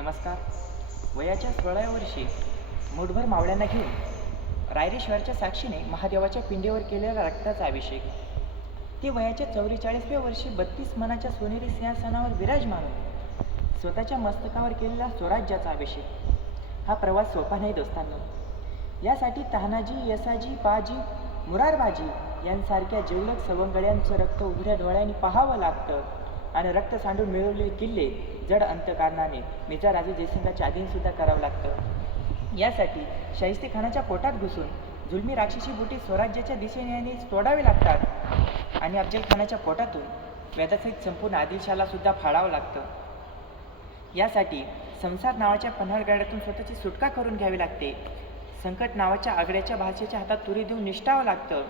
नमस्कार. वयाच्या 16व्या वर्षी मुठभर मावळ्यांना घेऊन रायरेश्वरच्या साक्षीने महादेवाच्या पिंडीवर केलेला रक्ताचा अभिषेक. ते वयाच्या 44व्या वर्षी 32 मनाच्या सोनेरी सिंहासनावर विराजमान होऊन स्वतःच्या मस्तकावर केलेला स्वराज्याचा अभिषेक. हा प्रवास सोपा नाही दोस्तांनो. यासाठी तानाजी, यसाजी, बाजी, मुरारबाजी यांसारख्या जिवलग सवंगड्यांचं रक्त उघड्या डोळ्यांनी पाहावं लागतं आणि रक्त सांडून मिळवलेले किल्ले जड अंतकारणाने मिर्झा राजे जयसिंगाच्या अधीनसुद्धा करावं लागतं. यासाठी शाहिस्तेखानाच्या पोटात घुसून जुलमी राक्षसी बोटी स्वराज्याच्या दिशेने तोडावे लागतात आणि अफजलखानाच्या पोटातून वेदासहित संपूर्ण आदिलशालासुद्धा फाडावं लागतं. यासाठी संसार नावाच्या पन्हाळगडातून स्वतःची सुटका करून घ्यावी लागते. संकट नावाच्या आगड्याच्या भाषेच्या हातात तुरी देऊन निष्ठावं लागतं.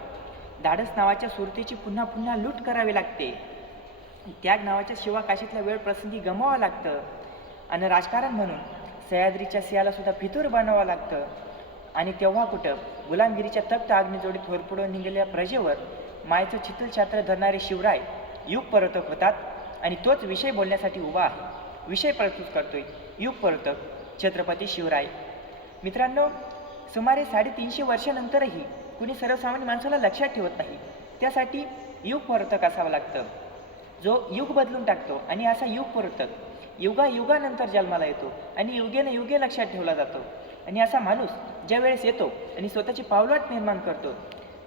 धाडस नावाच्या सुरतेची पुन्हा पुन्हा लूट करावी लागते. त्याग नावाच्या शिवाकाशीतला वेळ प्रसंगी गमवावं लागतं आणि राजकारण म्हणून सह्याद्रीच्या सिंहाला सुद्धा फितूर बनवावं लागतं. आणि तेव्हा कुठं गुलामगिरीच्या तप्त अग्निजोडीत होरपळून निघालेल्या प्रजेवर मायेचं चितल छात्र धरणारे शिवराय युग परतक होतात आणि तोच विषय बोलण्यासाठी उभा आहे. विषय प्रस्तुत करतोय युग परतक छत्रपती शिवराय. मित्रांनो, सुमारे 350 वर्षानंतरही कुणी सर्वसामान्य माणसाला लक्षात ठेवत नाही. त्यासाठी युग परतक असावं लागतं जो युग बदलून टाकतो. आणि असा युग परतक युगानंतर जन्माला येतो आणि युगेनं युगे लक्षात ठेवला जातो. आणि असा माणूस ज्या वेळेस येतो आणि स्वतःची पावलवाट निर्माण करतो,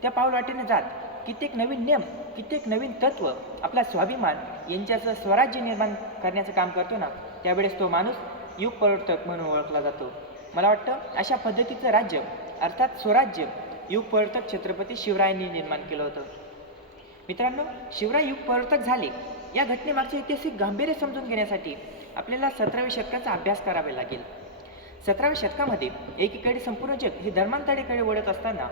त्या पावलवाटेने जात कित्येक नवीन नियम, कित्येक नवीन तत्व, आपला स्वाभिमान यांच्याचं स्वराज्य निर्माण करण्याचं काम करतो ना, त्यावेळेस तो माणूस युग परतक म्हणून ओळखला जातो. मला वाटतं अशा पद्धतीचं राज्य अर्थात स्वराज्य युग परतक छत्रपती शिवरायांनी निर्माण केलं होतं. मित्रांनो, शिवराय युग परतक झाले या घटनेमागचे ऐतिहासिक गांभीर्य समजून घेण्यासाठी आपल्याला 17व्या शतकाचा अभ्यास करावा लागेल. 17व्या शतकामध्ये एकीकडे संपूर्ण जग हे धर्मांतरेकडे वळत असताना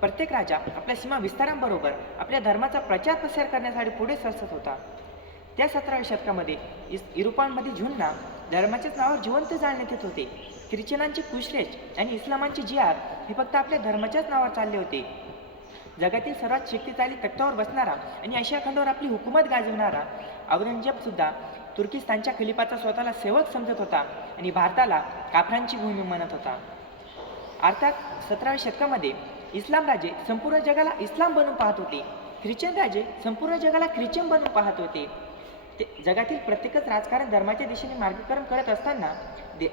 प्रत्येक राजा आपल्या सीमा विस्तारांबरोबर आपल्या धर्माचा प्रचार प्रसार करण्यासाठी पुढे सरसत होता. त्या 17व्या शतकामध्ये युरोपांमध्ये झुंडना धर्माच्याच नावावर जिवंत जाळण्यात येत होते. ख्रिश्चनांचे कुशलेश आणि इस्लामांचे जिहाद हे फक्त आपल्या धर्माच्याच नावावर चालले होते. जगातील सर्वात शक्तिशाली तख्तावर बसणारा आणि आशिया खंडावर आपली हुकूमत गाजवणारा औरंगजेबसुद्धा तुर्किस्तानच्या खलिफाचा स्वतःला सेवक समजत होता आणि भारताला काफरांची भूमी म्हणत होता. अर्थात 17व्या शतकामध्ये इस्लाम राजे संपूर्ण जगाला इस्लाम बनवून पाहत होते. ख्रिश्चन राजे संपूर्ण जगाला ख्रिश्चन बनवून पाहत होते. जगातील प्रत्येकच राजकारण धर्माच्या दिशेने मार्गक्रम करत असताना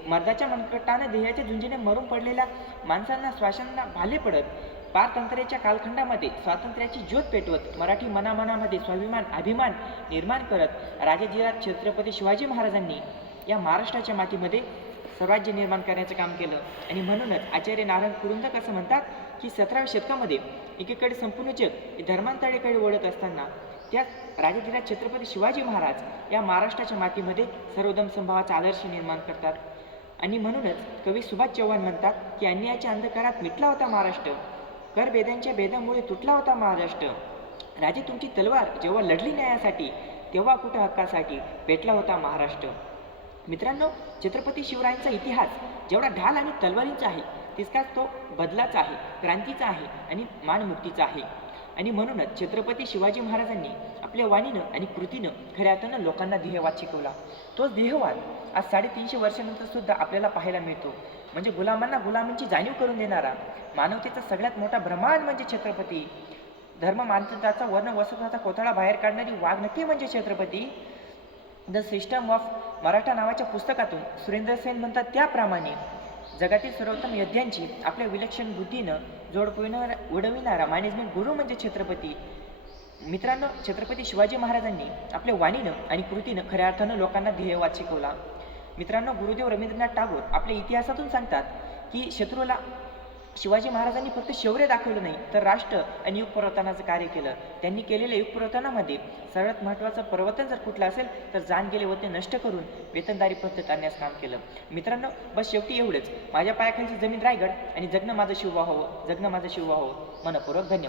मर्दाच्या मनकटाने देहाच्या झुंजीने मरून पडलेल्या माणसांना श्वासांना भाले पडत पारतंत्र्याच्या कालखंडामध्ये स्वातंत्र्याची ज्योत पेटवत मराठी मनामनामध्ये स्वाभिमान अभिमान निर्माण करत राजाधिराज छत्रपती शिवाजी महाराजांनी या महाराष्ट्राच्या मातीमध्ये स्वराज्य निर्माण करण्याचं काम केलं. आणि म्हणूनच आचार्य नारायण कुरुंदक असं म्हणतात की 17व्या शतकामध्ये एकीकडे संपूर्ण जग हे धर्मांतरेकडे वळत असताना त्यात राजाधिराज छत्रपती शिवाजी महाराज या महाराष्ट्राच्या मातीमध्ये सर्वोदम संभावाचा आदर्श निर्माण करतात. आणि म्हणूनच कवी सुभाष चव्हाण म्हणतात की अन्यायाच्या अंधकारात मिटला होता महाराष्ट्र, करभेदांच्या भेदामुळे तुटला होता महाराष्ट्र. राजे तुमची तलवार जेव्हा लढली न्यायासाठी तेव्हा कुठं हक्कासाठी पेटला होता महाराष्ट्र. मित्रांनो, छत्रपती शिवरायांचा इतिहास जेवढा ढाल आणि तलवारींचा आहे तितकाच तो बदलाचा आहे, क्रांतीचा आहे आणि मानमुक्तीचा आहे. आणि म्हणूनच छत्रपती शिवाजी महाराजांनी आपल्या वाणीनं आणि कृतीनं खऱ्या अर्थानं लोकांना ध्येयवाद शिकवला. तोच ध्येयवाद आज 350 वर्षानंतर सुद्धा आपल्याला पाहायला मिळतो. म्हणजे गुलामांना गुलामींची जाणीव करून देणारा मानवतेचा सगळ्यात मोठा ब्रह्मांड म्हणजे छत्रपती. धर्म मानवताचा वर्ण वसताचा कोथळा बाहेर काढणारी वाघनखे म्हणजे Chhatrapati. The system of Maratha नावाच्या पुस्तकातून सुरेंद्र सेन म्हणतात त्याप्रमाणे जगातील सर्वोत्तम योद्ध्यांची आपल्या विलक्षण बुद्धीनं जोड उडविणारा मॅनेजमेंट गुरु म्हणजे छत्रपती. मित्रांनो, छत्रपती शिवाजी महाराजांनी आपल्या वाणीनं आणि कृतीनं खऱ्या अर्थानं लोकांना ध्येयवाद शिकवला. मित्रांनो, गुरुदेव रवींद्रनाथ टागोर आपल्या इतिहासातून सांगतात की शत्रूला शिवाजी महाराजांनी फक्त शौर्य दाखवलं नाही तर राष्ट्र आणि युग परिवर्तनाचं कार्य केलं. त्यांनी केलेल्या युग परिवर्तनामध्ये सर्वात महत्त्वाचं परिवर्तन जर कुठलं असेल तर जाण गेले होते नष्ट करून वेतनदारी पद्धत आणण्यास काम केलं. मित्रांनो, बस शेवटी एवढंच. माझ्या पायाखालची जमीन रायगड आणि जगणं माझं शिवबा हो, जगणं माझं शिवबा हो. मनपूर्वक धन्यवाद.